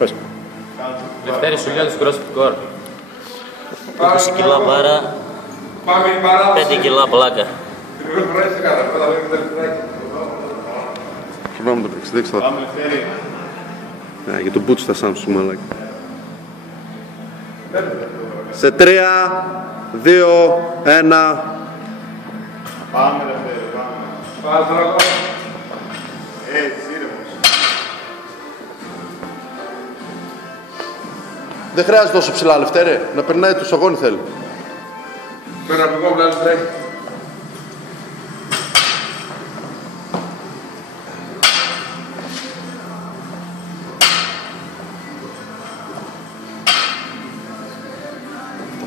Πες. Λευτέρη σου λέω της CrossFit Core. 20 κιλά μπάρα, 5 κιλά πλάκα. Πάμε το παίξει, δείξτε το. Για τον Μπούτσι θα σαν σου μαλάκι. Σε 3, 2, 1. Πάμε Λευτέρη, πάμε. Έτσι, ήρεμος. Δεν χρειάζεται τόσο ψηλά, Λευτέρη. Να περνάει το σαγόνι θέλει. Πέρα από εγώ, βλάβεις τρέχει.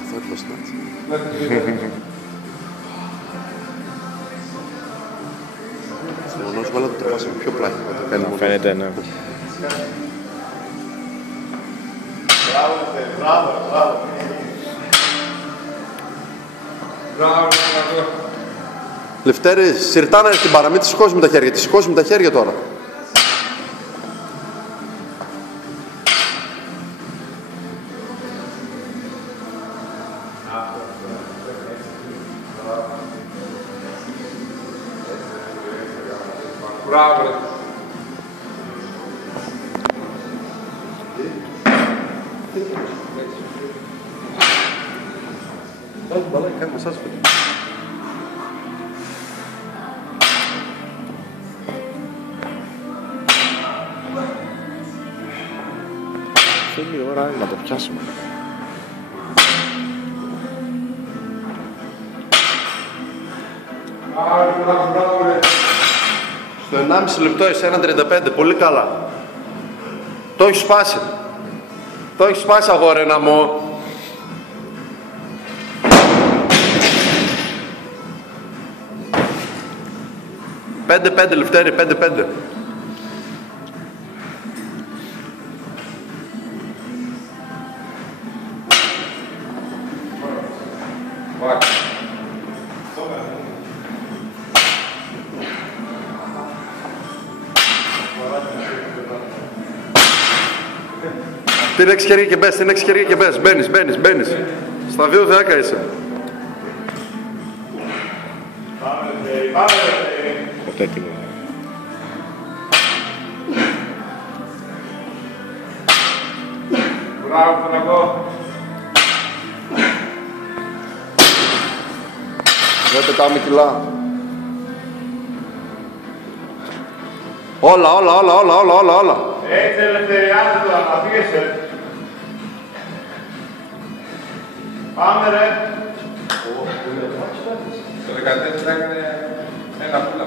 Αυτό είναι πώς στο μονός μου, αλλά το τραβάς πιο πλάι. Φαίνεται, ναι. Μπράβο, Λευτέρη, μπράβο, μπράβο. Μπράβο, μπράβο. Λευτέρη, συρτάνα την παρά, μην τη σηκώσει με τα χέρια. Τη σηκώσει με τα χέρια τώρα. Μπράβο. Όχι, μπαλάκι, κάνει μασάζ. Θέλει ώρα να το πιάσουμε. Στο 1,5 λεπτό είσαι 1,35, πολύ καλά. Το έχεις σπάσει. Το έχεις σπάσει, αγόρενα μου. Πέντε, Λευτέρη, 5-5. Την 6 χέρια και μπες, την 6 χέρια και μπες. Μπαίνεις. Στα 2-10 είσαι. Πάμε. Ποτέ έτοιμο. Μπράβο, τον εγώ. Δεν πετάμε κιλά. Όλα. Έτσι, Λευτέρη, άντε το, αφήγεσαι. Πάμε, ρε. Το 14 έκανε ένα πουλά.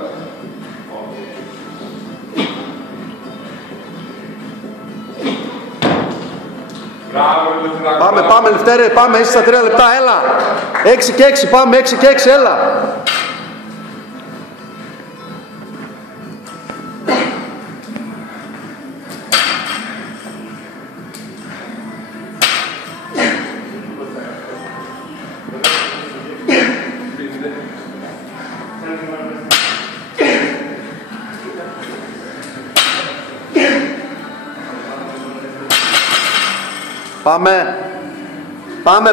Μπράβο, Πάμε, Λευτέρη, πάμε, είσαι στα 3 λεπτά, έλα. 6 και 6, πάμε, 6 και 6, έλα.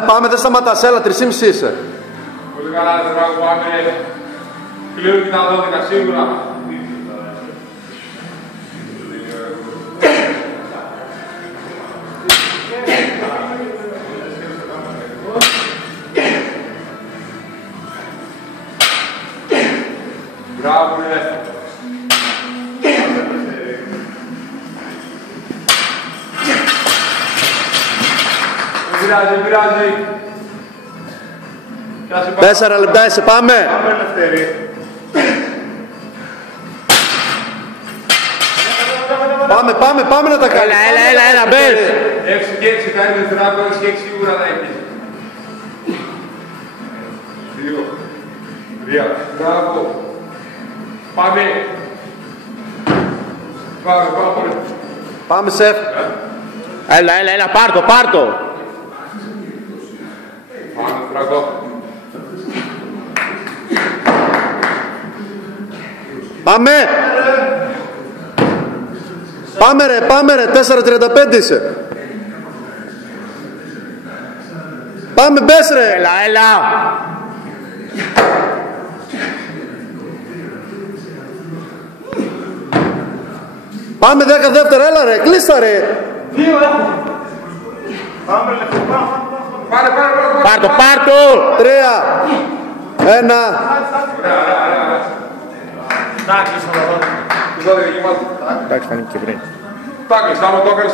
Πάμε, δεν σταματάς, έλα, 3,5 είσαι. πολύ καλά, μπράβο, πάμε. Κλείνουν και τα 12 σίγουρα. Μπράβο, ρε. Δεν πειράζει. 4 λεπτά είσαι, πάμε. Πάμε, Λευτέρη. Πάμε να τα κάνεις. Έλα, μπες. 6 και 6 κάνει δευτερά, 6 και 6 σίγουρα θα έχεις. 2, 3, μπράβο. Πάμε. Πάμε, σεφ. Έλα, πάρ' το. Πάμε, φραγκό. Πάμε ρε, 4.35 είσαι. Πάμε, μπες ρε. Έλα. Πάμε 10 δεύτερα, έλα ρε, κλείστα ρε. Πάρ' το. 3, 1. Εντάξει, φανήκε και πριν. Εντάξει, θα μου το έκανες.